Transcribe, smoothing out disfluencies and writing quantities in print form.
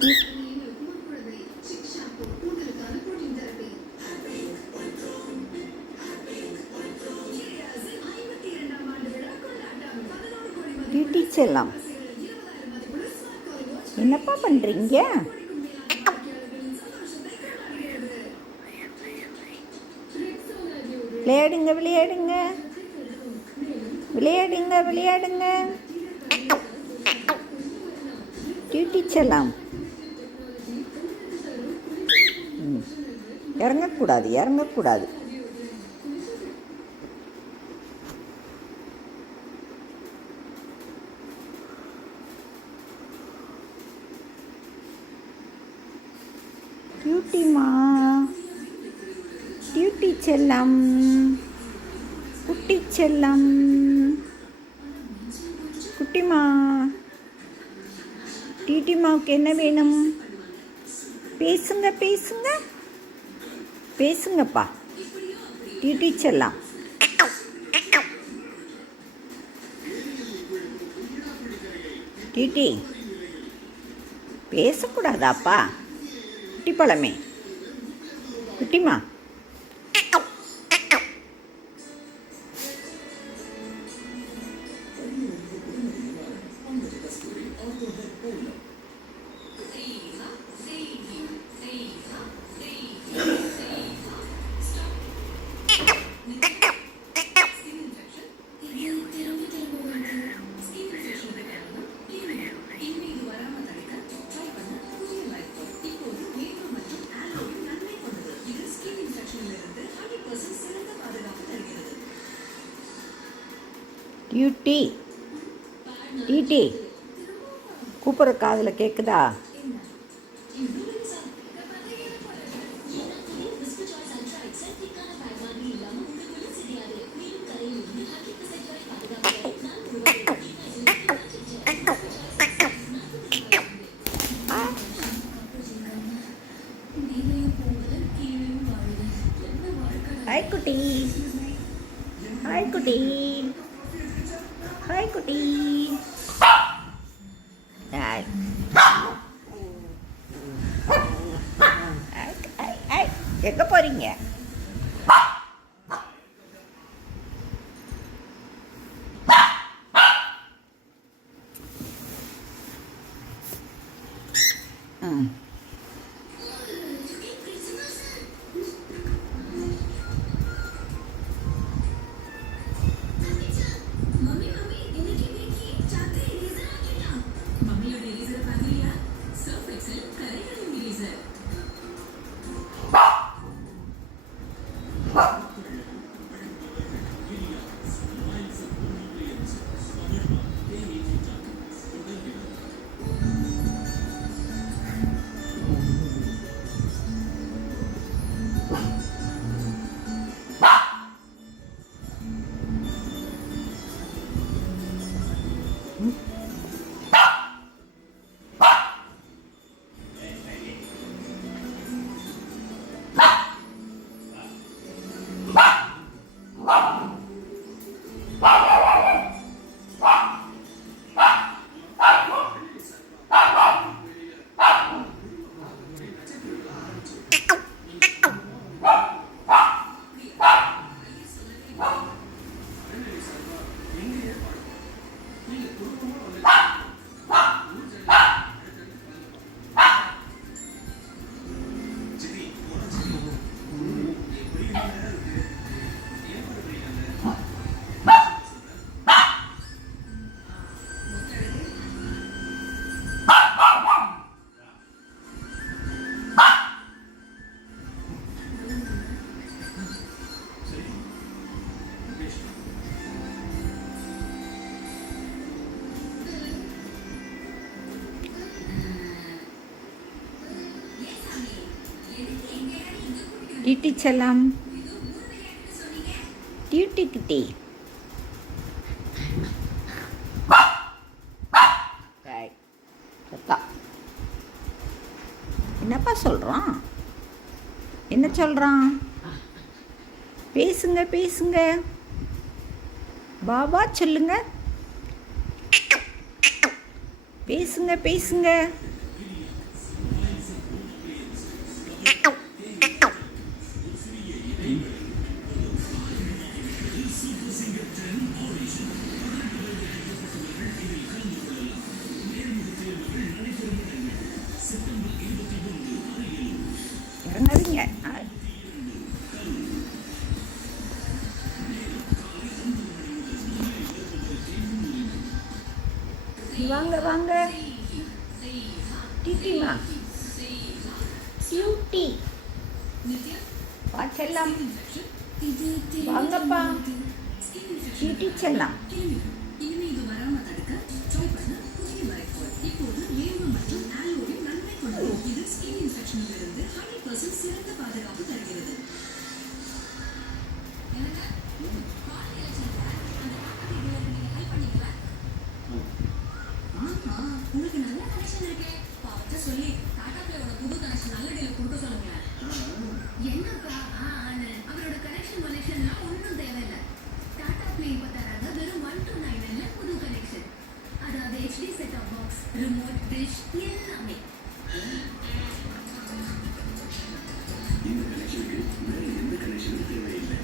Duty செல்லம், என்னப்பா பண்ணுறீங்க? விளையாடுங்க விளையாடுங்க விளையாடுங்க விளையாடுங்க. டியூட்டி செல்லம், இறங்கக்கூடாது இறங்கக்கூடாது. டியூட்டிமா, டியூட்டி செல்லம், குட்டி செல்லம், குட்டிமா. டியூட்டிமாவுக்கு என்ன வேணும்? பேசுங்க பேசுங்க பேசுங்கப்பா. டியூட்டி செல்லம், டியூட்டி பேசக்கூடாதாப்பா? குட்டி பழமே, குட்டிமா. டியூட்டி, டியூட்டி கூப்பிட்ற காதில் கேட்குதா? ஹாய் குட்டி, ஹாய் குட்டி, ஹாய் குட்டி. எங்கே போகிறீங்க? டியூட்டி செல்லம், டியூட்டி குட்டி. என்னப்பா சொல்கிறான்? என்ன சொல்கிறான்? பேசுங்க பேசுங்க, பாபா சொல்லுங்க. பேசுங்க பேசுங்க. வாங்க வாங்க டிட்டிமா டியூட்டி வா செல்லம் வாங்கப்பா டிட்டி செல்லம் உங்களுக்கு நல்ல கனெக்ஷன் இருக்கே பாவத்தை சொல்லி டாடா பிளேயோட புது கனெக்ஷன் நல்ல டீல் கொடுக்க சொல்லுங்க. என்னப்பா அவரோட கனெக்ஷன்லாம் ஒன்றும் தேவையில்லை. டாடா பிளே இப்போ தராங்க வெறும் 1299 புது கனெக்ஷன். அதாவது HD set off box, remote, dish எல்லாமே. இந்த கனெக்ஷனுக்கு வேற எந்த கனெக்ஷனும் தேவையில்லை.